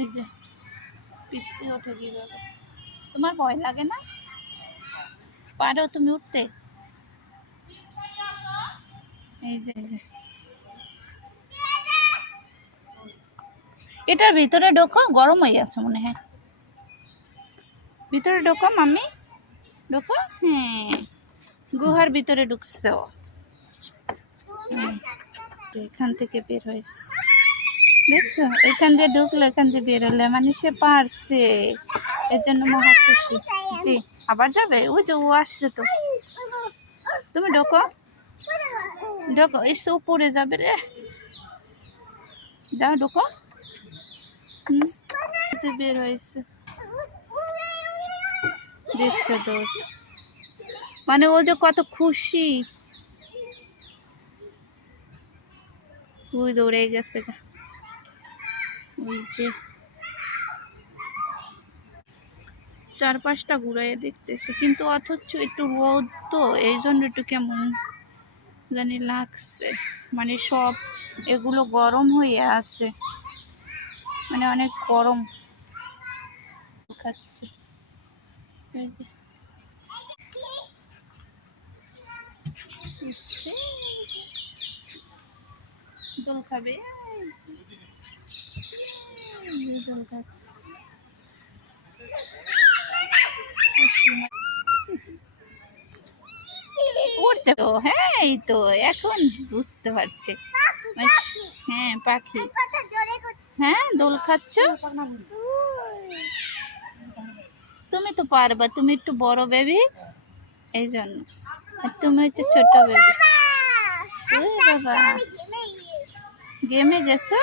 এই যে পিছলে ওঠে কিভাবে, তোমার ভয় লাগে না? পারো তুমি উঠতে? এই যে এটার ভিতরে ঢোকো, গরম হয়ে গেছে মনে হয়। ভিতরে ঢোকো মাম্মি, ঢোকো। হ্যাঁ, গুহার ভিতরে ঢুকছে ও। এখান থেকে বের হয়েছে, দেখছো? এখান দিয়ে ঢুকলো, এখান দিয়ে বের হলে মানে সে পারছে, এর জন্য মহা খুশি। জি, আবার যাবে? ওই যে ও আসছে তো। তুমি ঢোকো, ঢোকো, এসে উপরে যাবে রে। যাও ঢোকো। বের হয়েছে, দেখছে তো, মানে ও যে কত খুশি। ওই দৌড়ে গেছে, ওই যে চারপাশটা ঘুরাইয়ে দেখতেছে, কিন্তু অথচ একটু রোদ তো, এই জন্য একটু কেমন জানি লাগছে। মানে সব এগুলো গরম হয়ে আছে, মানে অনেক গরম খাচ্ছে। দোল খাবে, দোল খাচ্ছে। উঠতে তো, হ্যাঁ এই তো এখন বুঝতে পারছে। হ্যাঁ পাখি, হ্যাঁ দোল খাচ্ছ। তুমি তো পারবা, তুমি একটু বড় বেবি, এই জন্য। আর তুমি হচ্ছে ছোট বেবি। বাবা, গেমে গেছো?